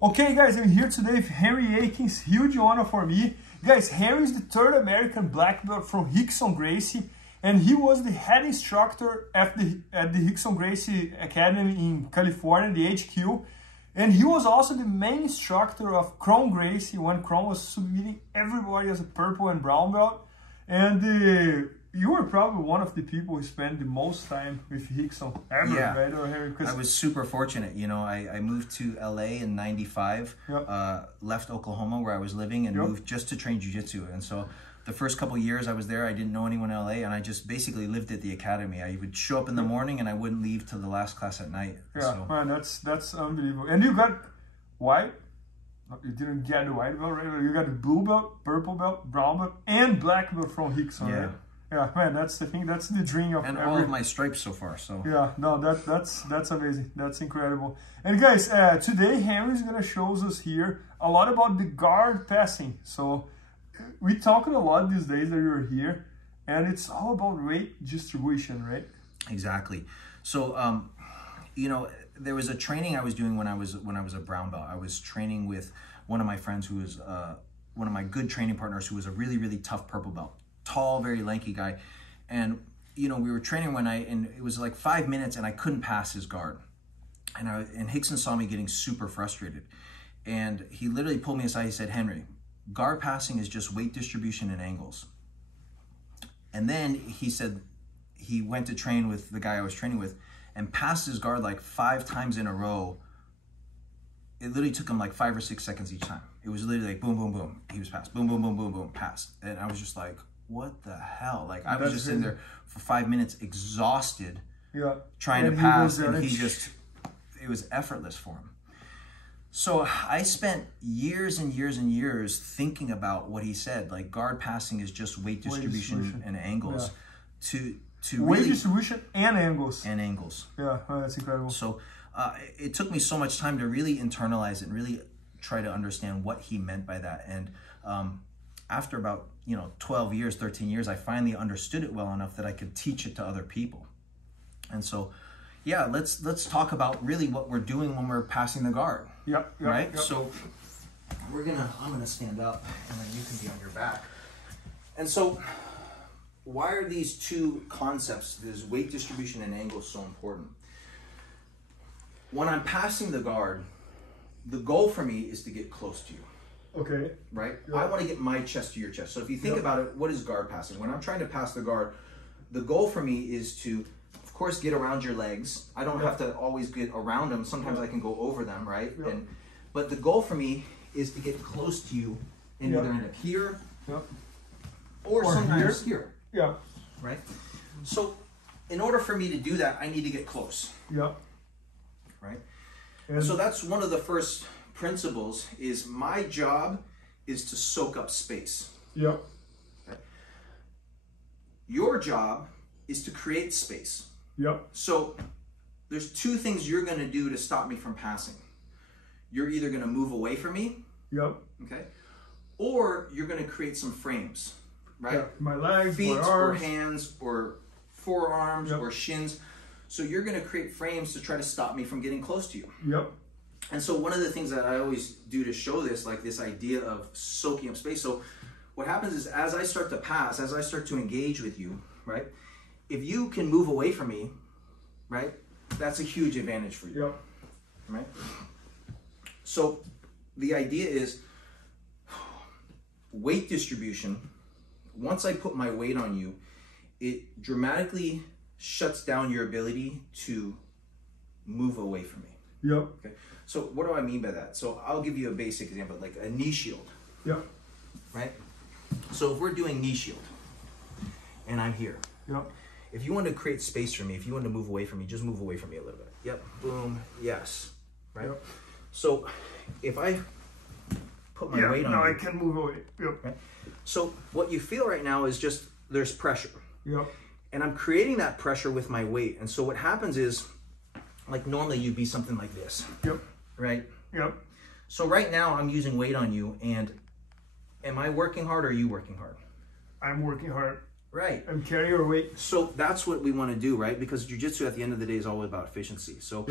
Okay guys, I'm here today with Henry Akins, huge honor for me. Guys, Henry is the third American black belt from Rickson Gracie, and he was the head instructor at the Rickson Gracie Academy in California, the HQ. And he was also the main instructor of Kron Gracie when Kron was submitting everybody as a purple and brown belt. And you were probably one of the people who spent the most time with Rickson ever, right? Or Henry? I was super fortunate. You know, I moved to LA in '95, left Oklahoma where I was living and moved just to train jiu-jitsu. And so the first couple of years I was there, I didn't know anyone in LA, and I just basically lived at the academy. I would show up in the morning and I wouldn't leave till the last class at night. Yeah, so. Man, that's unbelievable. And you got white? You didn't get the white belt, right? You got the blue belt, purple belt, brown belt, and black belt from Rickson, right? Yeah, man, that's the thing. That's the dream of all of my stripes so far. So yeah, no, that's amazing. That's incredible. And guys, today Henry's gonna show us here a lot about the guard passing. So we talking a lot these days that you're here, and it's all about weight distribution, right? Exactly. So you know, there was a training I was doing when I was a brown belt. I was training with one of my friends who was one of my good training partners who was a really tough purple belt. Tall, very lanky guy. And, you know, we were training one night and it was like 5 minutes and I couldn't pass his guard. And Rickson saw me getting super frustrated. And he literally pulled me aside. He said, "Henry, guard passing is just weight distribution and angles." And then he said he went to train with the guy I was training with and passed his guard like 5 times in a row. It literally took him like 5 or 6 seconds each time. It was literally like boom, boom, boom. He was passed. Boom, boom, boom, boom, boom, passed. And I was just like, what the hell? Like I was just in there for 5 minutes exhausted, trying to pass, and he just, it was effortless for him. So I spent years and years and years thinking about what he said, like guard passing is just weight distribution and angles. To weight really, distribution and angles. And angles. Yeah, oh, that's incredible. So it took me so much time to really internalize it and really try to understand what he meant by that. And after about 12 years, 13 years, I finally understood it well enough that I could teach it to other people. And so, yeah, let's talk about really what we're doing when we're passing the guard. Right? So I'm gonna stand up and then you can be on your back. And so why are these two concepts, this weight distribution and angle, so important? When I'm passing the guard, the goal for me is to get close to you. Okay. Right? I want to get my chest to your chest. So if you think about it, what is guard passing? When I'm trying to pass the guard, the goal for me is to, of course, get around your legs. I don't have to always get around them. Sometimes I can go over them, right? But the goal for me is to get close to you and either end up here or sometimes here. Right? So in order for me to do that, I need to get close. Right? And so that's one of the first principles, is my job is to soak up space. Okay? Your job is to create space. So there's two things you're going to do to stop me from passing. You're either going to move away from me, okay, or you're going to create some frames, right? My legs, feet, my arms, or hands, or forearms, or shins. So you're going to create frames to try to stop me from getting close to you. And so one of the things that I always do to show this, like this idea of soaking up space. So what happens is, as I start to pass, as I start to engage with you, right? If you can move away from me, right? That's a huge advantage for you, right? So the idea is weight distribution. Once I put my weight on you, it dramatically shuts down your ability to move away from me. Okay. So what do I mean by that? So I'll give you a basic example, like a knee shield. Right? So if we're doing knee shield and I'm here. If you want to create space for me, if you want to move away from me, just move away from me a little bit. Boom. Yes. Right? So if I put my weight on you, I can move away. Right? So what you feel right now is just there's pressure. And I'm creating that pressure with my weight. And so what happens is, like normally you'd be something like this. Right? So right now I'm using weight on you, and am I working hard or are you working hard? I'm working hard. Right. I'm carrying your weight. So that's what we want to do, right? Because jiu-jitsu at the end of the day is all about efficiency. So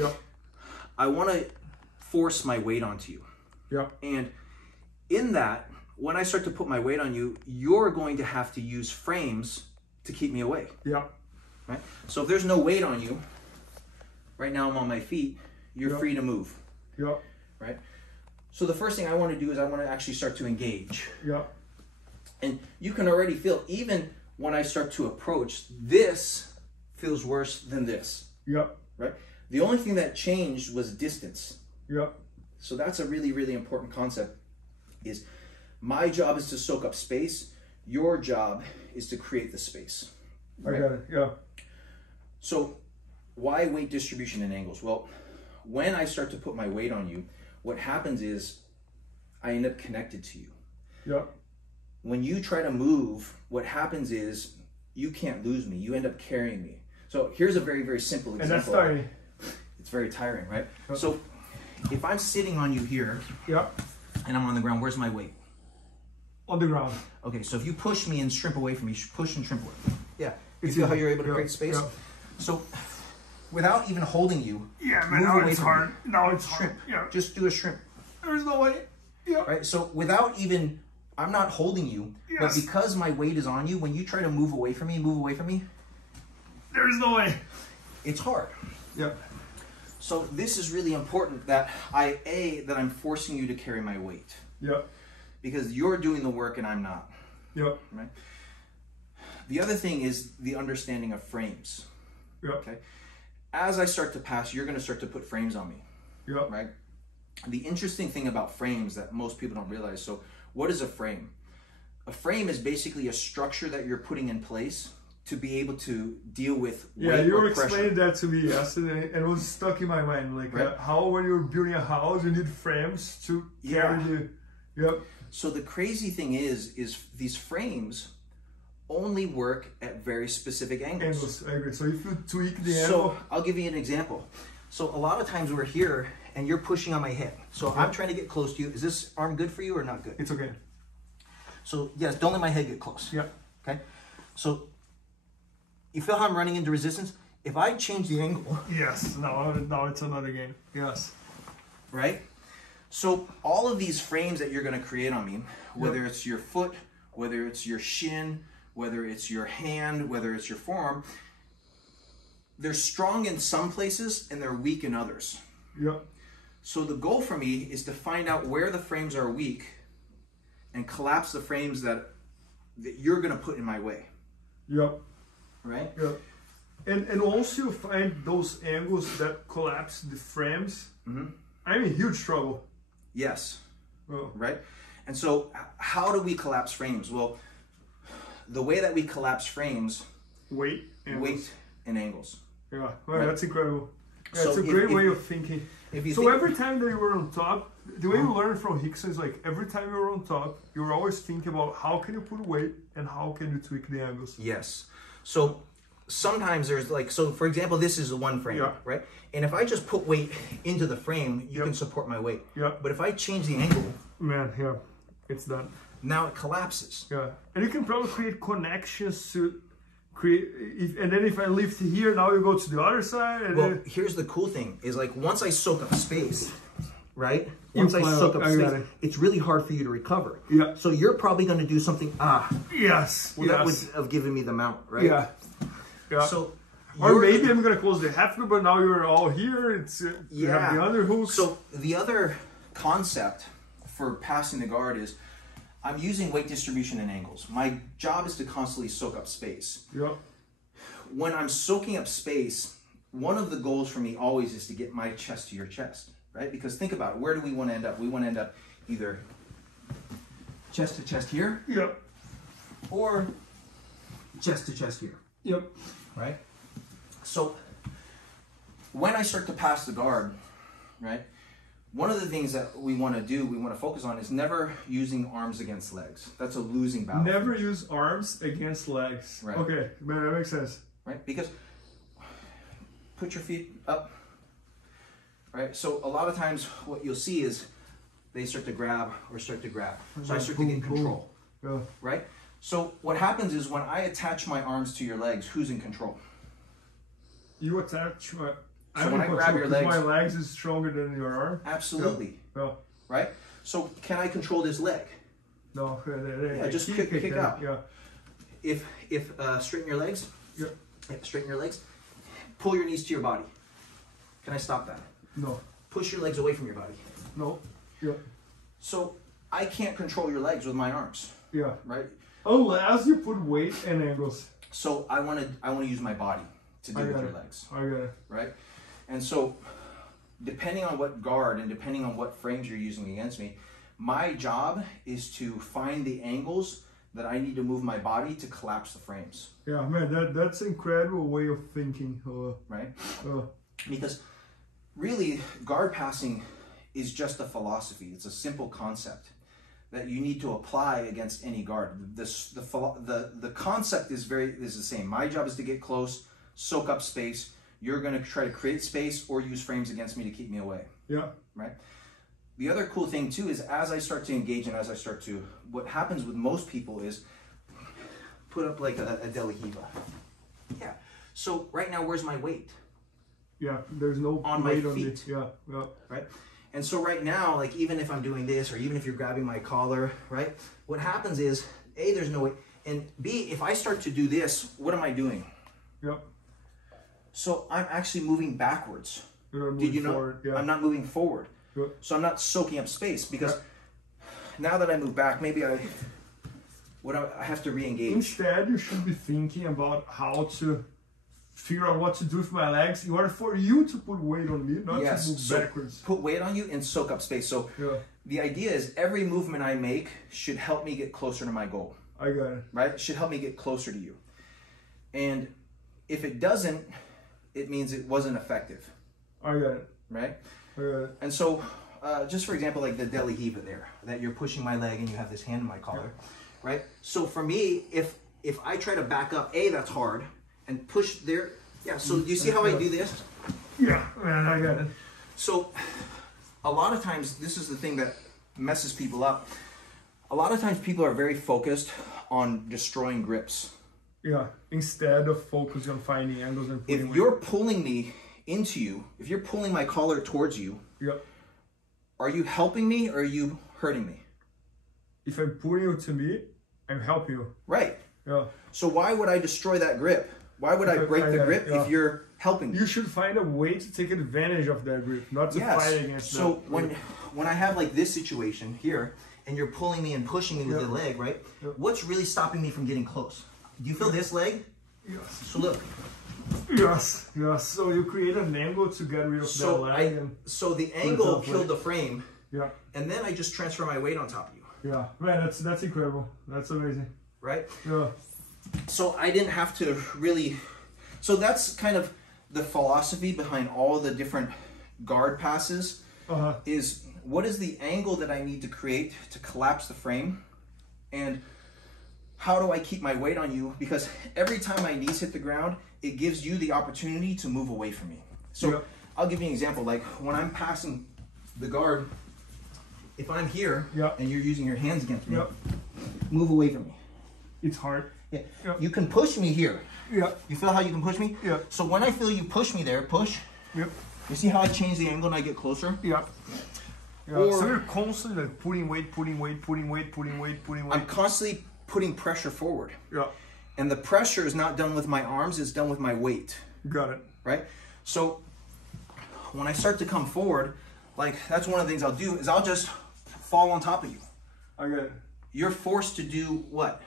I want to force my weight onto you. Yeah. And in that, when I start to put my weight on you, you're going to have to use frames to keep me away. Yeah. Right? So if there's no weight on you, right now I'm on my feet, you're free to move. Yeah. Right? So the first thing I want to do is I want to actually start to engage. Yeah. And you can already feel, even when I start to approach, this feels worse than this. Yeah. Right? The only thing that changed was distance. Yeah. So that's a really, really important concept. Is my job is to soak up space. Your job is to create the space. Right? I got it. Yeah. So why weight distribution and angles? Well, when I start to put my weight on you, what happens is I end up connected to you. Yeah. When you try to move, what happens is you can't lose me. You end up carrying me. So here's a very, very simple example. And that's tiring. It's very tiring, right? So if I'm sitting on you here, and I'm on the ground, where's my weight? On the ground. Okay, so if you push me and shrimp away from me, push and shrimp away. Yeah. You feel how you're able to create space? Yeah. So without even holding you, man, now it's hard. Now it's shrimp. Hard. Yeah. Just do a shrimp. There's no way. Yeah. Right? So without even, I'm not holding you, but because my weight is on you, when you try to move away from me, there's no way. It's hard. Yeah. So this is really important that I'm forcing you to carry my weight. Yeah. Because you're doing the work and I'm not. Yeah. Right? The other thing is the understanding of frames. Yeah. Okay. As I start to pass, you're going to start to put frames on me. Yeah. Right? The interesting thing about frames that most people don't realize. So what is a frame? A frame is basically a structure that you're putting in place to be able to deal with weight or pressure. Yeah, you explained that to me yesterday, and it was stuck in my mind. Like how when you're building a house, you need frames to carry the. Yep. So the crazy thing is these frames only work at very specific angles. I agree. So if you tweak the angle. So I'll give you an example. So a lot of times we're here and you're pushing on my head. So I'm trying to get close to you. Is this arm good for you or not good? It's okay. So yes, don't let my head get close. Yeah. Okay. So you feel how I'm running into resistance? If I change the angle. Yes. Now it's another game. Yes. Right? So all of these frames that you're going to create on me, whether it's your foot, whether it's your shin, whether it's your hand, whether it's your forearm, they're strong in some places and they're weak in others. Yep. So the goal for me is to find out where the frames are weak and collapse the frames that you're going to put in my way. Yep. Right? Yep. And once you find those angles that collapse the frames, I'm in huge trouble. Yes. Oh. Right? And so how do we collapse frames? Well, the way that we collapse frames, weight and angles. Yeah, well, that's incredible. Yeah, so it's a great way of thinking. So every time that you were on top, the way you learn from Rickson is like every time you're on top, you're always thinking about how can you put weight and how can you tweak the angles. Yes. So sometimes there's like, so for example, this is one frame, right? And if I just put weight into the frame, you can support my weight. Yeah. But if I change the angle, it's done. Now it collapses. Yeah. And you can probably create connections to create, and then if I lift here, now you go to the other side. And well, here's the cool thing is like once I soak up space, right? Once I soak up space, it's really hard for you to recover. Yeah. So you're probably going to do something. Yes. Well, that would have given me the mount, right? Yeah. Yeah. So, or maybe I'm going to close the half loop, but now you're all here. It's you have the other hooks. So the other concept for passing the guard is I'm using weight distribution and angles. My job is to constantly soak up space. Yeah. When I'm soaking up space, one of the goals for me always is to get my chest to your chest, right? Because think about it. Where do we want to end up? We want to end up either chest to chest here. Yep. Or chest to chest here. Yep. Right? So when I start to pass the guard, right? One of the things that we want to do, we want to focus on is never using arms against legs. That's a losing battle. Never use arms against legs. Right. Okay, man, that makes sense. Right? Because put your feet up. Right? So a lot of times what you'll see is they start to grab or start to grab. So I start to get control. Yeah. Right? So what happens is when I attach my arms to your legs, who's in control? You attach my... So when I grab your legs... My legs is stronger than your arm? Absolutely. Yeah. Right? So can I control this leg? No. Yeah, just kick out. Yeah. If straighten your legs. Yeah. Straighten your legs. Pull your knees to your body. Can I stop that? No. Push your legs away from your body. No. Yeah. So I can't control your legs with my arms. Yeah. Right? Unless you put weight and angles. So I want to use my body to deal with your legs. I got it. Right? And so depending on what guard and depending on what frames you're using against me, my job is to find the angles that I need to move my body to collapse the frames. Yeah, man, that's an incredible way of thinking. Right? Because really, guard passing is just a philosophy. It's a simple concept that you need to apply against any guard. The concept is the same. My job is to get close, soak up space. You're going to try to create space or use frames against me to keep me away. Yeah. Right? The other cool thing too is as I start to engage and as I start to, what happens with most people is put up like a De La Riva. Yeah. So right now, where's my weight? Yeah, there's no on my weight feet. on it. Yeah, yeah. Right? And so right now, like even if I'm doing this or even if you're grabbing my collar, right? What happens is, A, there's no weight. And B, if I start to do this, what am I doing? Yep. So I'm actually moving backwards. Did you know? Forward, yeah. I'm not moving forward. Yep. So I'm not soaking up space because now that I move back, maybe I have to re-engage. Instead, you should be thinking about how to figure out what to do with my legs in order for you to put weight on me, not to move backwards. Put weight on you and soak up space. So the idea is every movement I make should help me get closer to my goal. I got it. Right? It should help me get closer to you. And if it doesn't, it means it wasn't effective. I got it. Right? I got it. And so, just for example, like the De La Riva there, that you're pushing my leg and you have this hand in my collar, right? So for me, if I try to back up, A, that's hard, and push there, so you see how I do this? Yeah, man, I got it. So a lot of times, this is the thing that messes people up. A lot of times people are very focused on destroying grips. Yeah, instead of focusing on finding angles and putting If you're pulling me into you, if you're pulling my collar towards you, are you helping me or are you hurting me? If I'm pulling you to me, I'm helping you. Right. Yeah. So why would I destroy that grip? Why would I break the grip if you're helping me? You should find a way to take advantage of that grip, not to fight against that. So when I have like this situation here, and you're pulling me and pushing me with the leg, right? What's really stopping me from getting close? Do you feel this leg? Yes. So look. Yes, yes. So you create an angle to get rid of that leg. So the angle killed the frame. Yeah. And then I just transfer my weight on top of you. Yeah, man, that's incredible. That's amazing. Right? Yeah. So I didn't have to really. So that's kind of the philosophy behind all the different guard passes. Is what is the angle that I need to create to collapse the frame, and how do I keep my weight on you? Because every time my knees hit the ground, it gives you the opportunity to move away from me. So I'll give you an example. Like when I'm passing the guard, if I'm here and you're using your hands against me, move away from me. It's hard. Yeah. You can push me here. Yeah. You feel how you can push me? Yeah. So when I feel you push me there, push. Yep. You see how I change the angle and I get closer? Yeah. So you're constantly like putting weight. I'm constantly putting pressure forward. Yeah. And the pressure is not done with my arms, it's done with my weight. Got it. Right? So when I start to come forward, like that's one of the things I'll do is I'll just fall on top of you. I got it. You're forced to do what?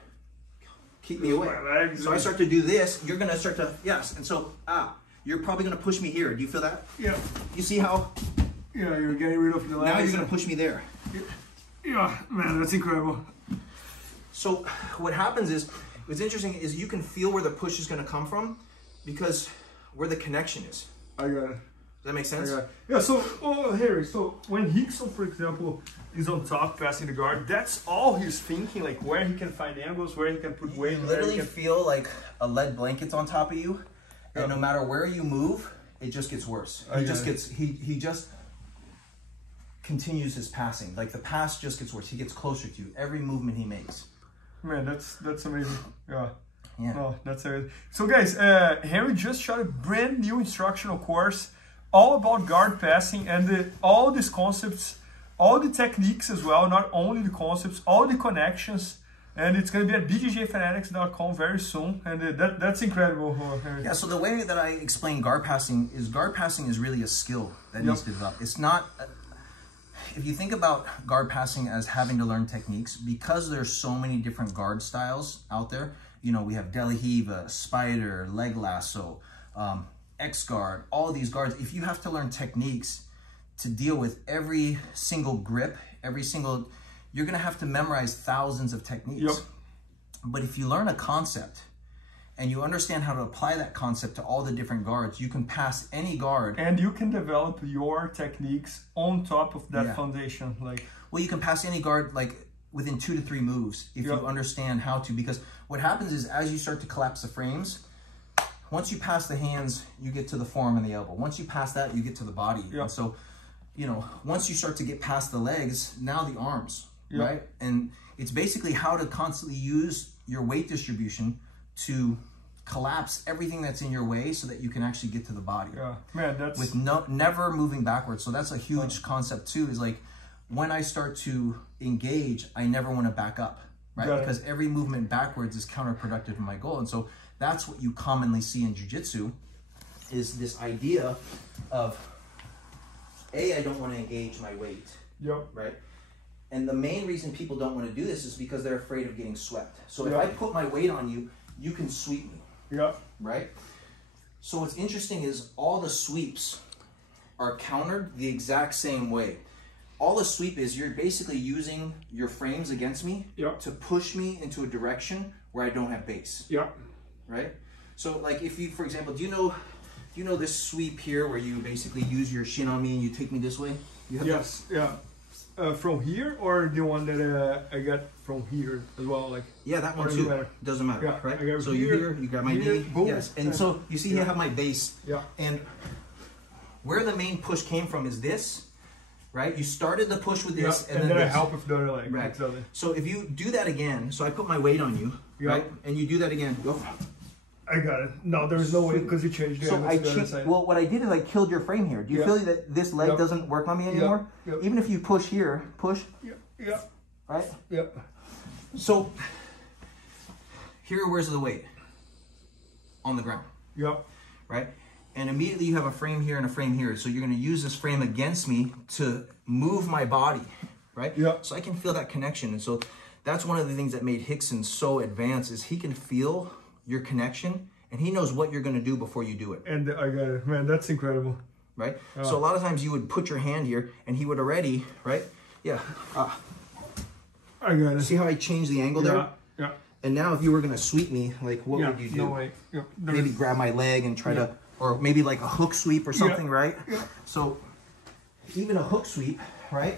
Keep me away. Legs, so I start to do this, you're gonna start to, and so, you're probably gonna push me here. Do you feel that? Yeah. You see how? Yeah, you're getting rid of the legs. Now you're gonna push me there. Yeah, man, that's incredible. So what happens is, what's interesting is you can feel where the push is gonna come from because where the connection is. I got it. Does that make sense? Yeah, so, Harry, so when Rickson, for example, is on top passing the guard, that's all he's thinking, like where he can find angles, where he can put weight. You literally feel like a lead blanket's on top of you, and no matter where you move, it just gets worse. He just continues his passing. Like the pass just gets worse. He gets closer to you every movement he makes. Man, that's amazing. Yeah. Oh, that's amazing. So guys, Harry just shot a brand new instructional course all about guard passing, and all these concepts all the techniques as well, not only the concepts, all the connections. And it's going to be at bjjfanatics.com very soon. And that's incredible. Yeah, so the way that I explain guard passing is really a skill that needs to develop. It's not, if you think about guard passing as having to learn techniques, because there's so many different guard styles out there, you know, we have Delahiva, Spider, Leg Lasso, X-Guard, all these guards. If you have to learn techniques to deal with every single grip, you're gonna have to memorize thousands of techniques. But if you learn a concept and you understand how to apply that concept to all the different guards, you can pass any guard. And you can develop your techniques on top of that foundation. Well, you can pass any guard like within 2 to 3 moves if you understand how to, because what happens is as you start to collapse the frames, once you pass the hands, you get to the forearm and the elbow. Once you pass that, you get to the body. And so, you know, once you start to get past the legs, now the arms, right? And it's basically how to constantly use your weight distribution to collapse everything that's in your way so that you can actually get to the body. Man, that's... With never moving backwards. So that's a huge concept too, is like, when I start to engage, I never want to back up, right? Because every movement backwards is counterproductive to my goal. And so that's what you commonly see in jiu-jitsu, is this idea of, I don't want to engage my weight, right? And the main reason people don't want to do this is because they're afraid of getting swept. So if I put my weight on you, you can sweep me, right? So what's interesting is all the sweeps are countered the exact same way. All a sweep is, you're basically using your frames against me to push me into a direction where I don't have base. Right? So like if you, for example, do you know this sweep here where you basically use your shin on me and you take me this way? You have from here, or the one that I got from here as well? Like that one too. Doesn't matter, right? So you grab my knee. Boom. And so you see you have my base. And where the main push came from is this. Right? You started the push with this, and then I help with the other leg. Right. So if you do that again, so I put my weight on you, right? And you do that again. I got it. No, there's no way, because you changed it. So well, what I did is I killed your frame here. Do you feel that this leg doesn't work on me anymore? Even if you push here, right? So here, where's the weight? On the ground. Right? And immediately you have a frame here and a frame here. So you're going to use this frame against me to move my body, right? So I can feel that connection. And so that's one of the things that made Rickson so advanced, is he can feel your connection and he knows what you're going to do before you do it. And I got it. Man, that's incredible. Right? So a lot of times you would put your hand here and he would already, right? I got it. See how I changed the angle there? And now if you were going to sweep me, like what would you do? No way. Maybe grab my leg and try to... Or maybe like a hook sweep or something, right? So even a hook sweep, right?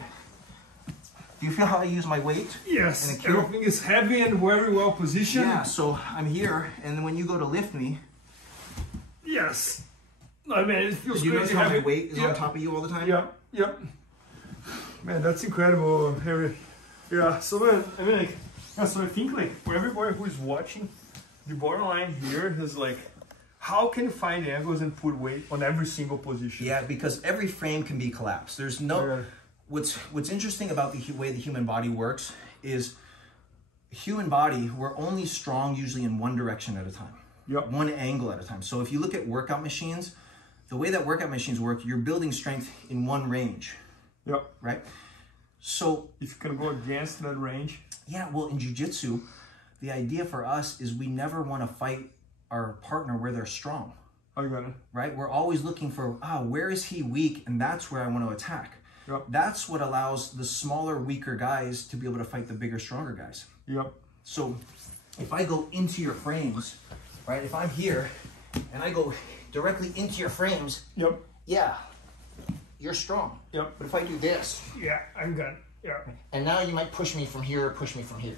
Do you feel how I use my weight? Yes, everything is heavy and very well positioned. Yeah, so I'm here, and then when you go to lift me... Yes. I mean, it feels crazy. You notice how my weight is on top of you all the time? Man, that's incredible, Harry. So man, I mean, like, so I think like for everybody who is watching, the bottom line here is like, how can you find angles and put weight on every single position? Yeah, because every frame can be collapsed. There's no... What's interesting about the way the human body works is, human body, we're only strong usually in one direction at a time. One angle at a time. So if you look at workout machines, the way that workout machines work, you're building strength in one range. Right? So... if you can go against that range. Yeah, well, in jiu-jitsu, the idea for us is we never want to fight our partner where they're strong. I got it. Right? We're always looking for, where is he weak? And that's where I want to attack. That's what allows the smaller, weaker guys to be able to fight the bigger, stronger guys. So if I go into your frames, right? If I'm here and I go directly into your frames, yeah, you're strong. But if I do this, I'm good. And now you might push me from here or push me from here.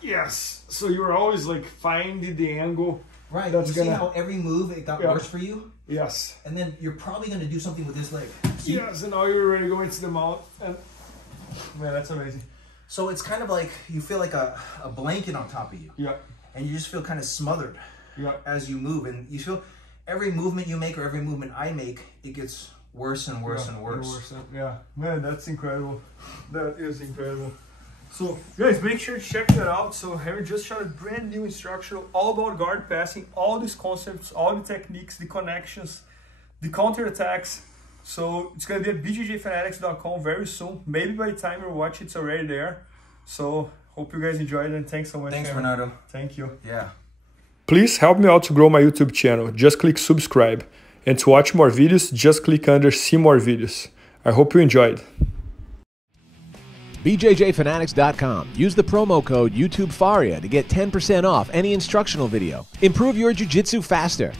Yes. So you're always like finding the angle. Right. That's you see how every move it got worse for you? Yes. And then you're probably going to do something with this leg. See? Yes, and now you're ready to go into the mouth. And man, that's amazing. So it's kind of like you feel like a blanket on top of you. And you just feel kind of smothered as you move. And you feel every movement you make or every movement I make, it gets worse and worse and worse. Yeah, man, that's incredible. That is incredible. So guys, make sure to check that out. So Harry just shot a brand new instructional all about guard passing, all these concepts, all the techniques, the connections, the counter attacks. So it's gonna be at bjjfanatics.com very soon. Maybe by the time you watch it's already there. So hope you guys enjoyed it, and thanks so much. Thanks, Harry. Bernardo. Thank you. Yeah. Please help me out to grow my YouTube channel. Just click subscribe. And to watch more videos, just click under see more videos. I hope you enjoyed. BJJFanatics.com. Use the promo code YouTubeFaria to get 10% off any instructional video. Improve your jiu-jitsu faster.